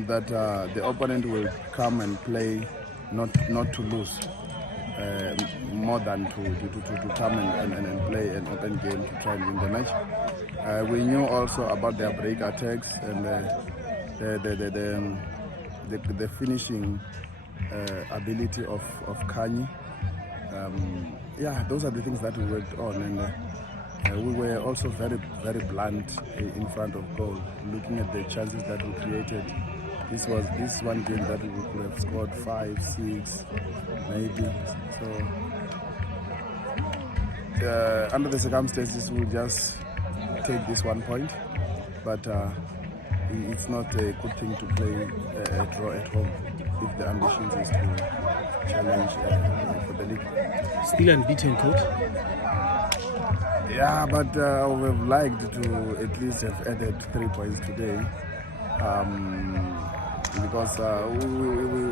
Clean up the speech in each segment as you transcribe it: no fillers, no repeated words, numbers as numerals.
know that the opponent will come and play not to lose, more than to come and play an open game to try and win the match. We knew also about their break attacks and the finishing ability of Kanye. Those are the things that we worked on, and we were also very, very blunt in front of goal, looking at the chances that we created. This one game that we could have scored 5, 6, maybe. So under the circumstances, we'll just take this 1 point, but it's not a good thing to play a draw at home if the ambition is to challenge for the league. Still unbeaten, coach? Yeah, but I would have liked to at least have added 3 points today, because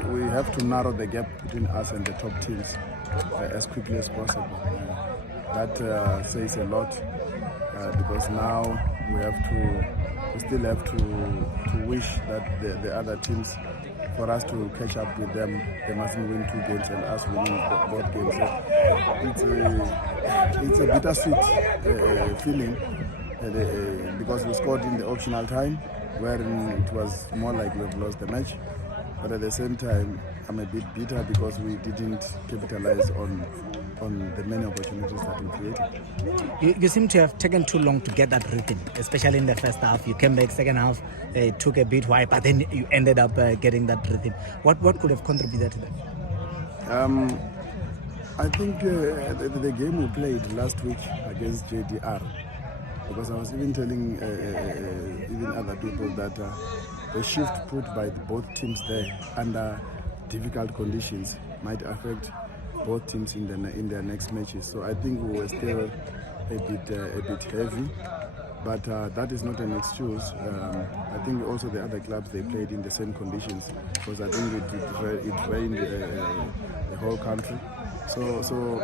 we have to narrow the gap between us and the top teams as quickly as possible. That says a lot, because now we still have to wish that the other teams, for us to catch up with them, they mustn't win 2 games and us winning both games. So it's a bittersweet feeling, because we scored in the optional time, wherein it was more like we have lost the match. But at the same time, I'm a bit bitter because we didn't capitalize on the many opportunities that we created. You seem to have taken too long to get that rhythm, especially in the first half. You came back second half, it took a bit while, but then you ended up getting that rhythm. What could have contributed to that? I think the game we played last week against JDR, because I was even telling even other people that the shift put by both teams there under difficult conditions might affect both teams in their next matches. So I think we were still a bit heavy, but that is not an excuse. I think also the other clubs, they played in the same conditions, because I think it rained the whole country. So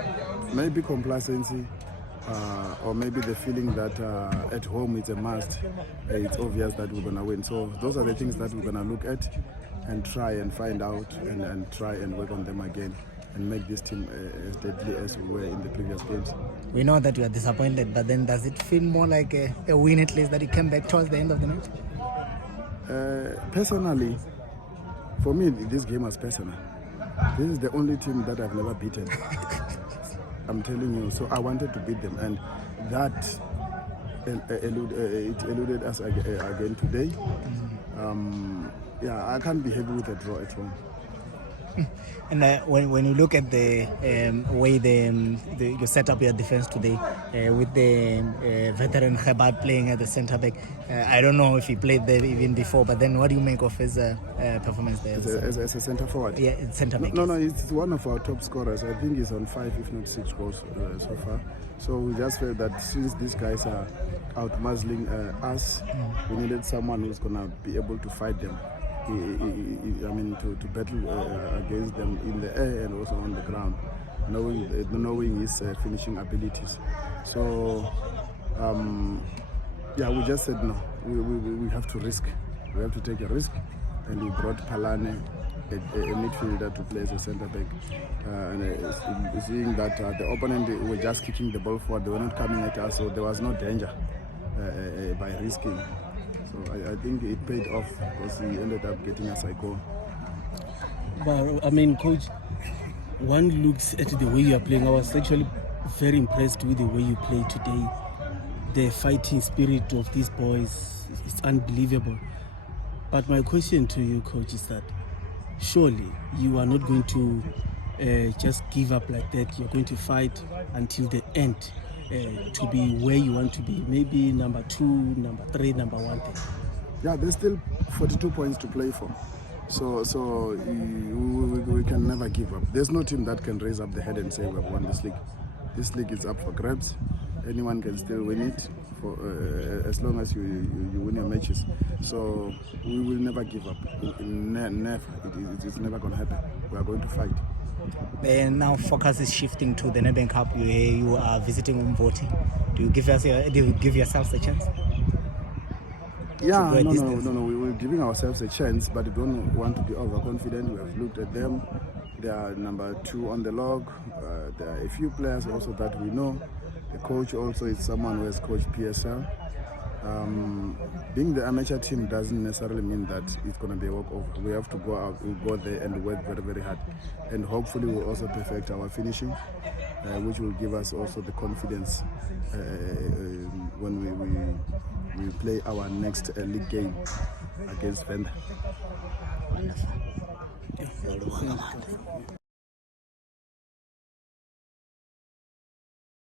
maybe complacency, or maybe the feeling that at home it's a must. It's obvious that we're going to win. So those are the things that we're going to look at and try and find out and try and work on them again and make this team as deadly as we were in the previous games. We know that you are disappointed, but then does it feel more like a win at least, that you came back towards the end of the match? Personally, for me, this game was personal. This is the only team that I've never beaten. I'm telling you. So I wanted to beat them, and that it eluded us again today. I can't be happy with a draw at home. And when you look at the way you set up your defense today, with the veteran Khabat playing at the centre back, I don't know if he played there even before, but then what do you make of his performance there? As a centre forward? Yeah, centre back. No, it's one of our top scorers. I think he's on 5, if not 6 goals so far. So we just felt that since these guys are out muzzling us, we needed someone who's going to be able to fight them. To battle against them in the air and also on the ground, knowing his finishing abilities. So, we just said no. We have to risk. We have to take a risk, and we brought Palane, a midfielder, to play as a centre back. Seeing that the opponent were just kicking the ball forward, they were not coming at us, so there was no danger by risking. So I think it paid off, because he ended up getting a cycle. But coach, one looks at the way you are playing. I was actually very impressed with the way you played today. The fighting spirit of these boys is unbelievable. But my question to you, coach, is that surely you are not going to just give up like that. You're going to fight until the end. To be where you want to be, maybe number 2, number 3, number 1. Yeah, there's still 42 points to play for. So we can never give up. There's no team that can raise up the head and say we have won this league. This league is up for grabs. Anyone can still win it as long as you win your matches. So we will never give up. Never. It's never going to happen. We are going to fight. Now focus is shifting to the Nedbank Cup. You are visiting Umvoti. Do you give yourselves a chance? Yeah, go at no. distance? We're giving ourselves a chance, but we don't want to be overconfident. We have looked at them. They are number 2 on the log. There are a few players also that we know. The coach also is someone who has coached PSL. Being the amateur team doesn't necessarily mean that it's going to be a walkover. We have to go out, we'll go there and work very, very hard. And hopefully we'll also perfect our finishing, which will give us also the confidence when we play our next league game against Venda. Wonderful.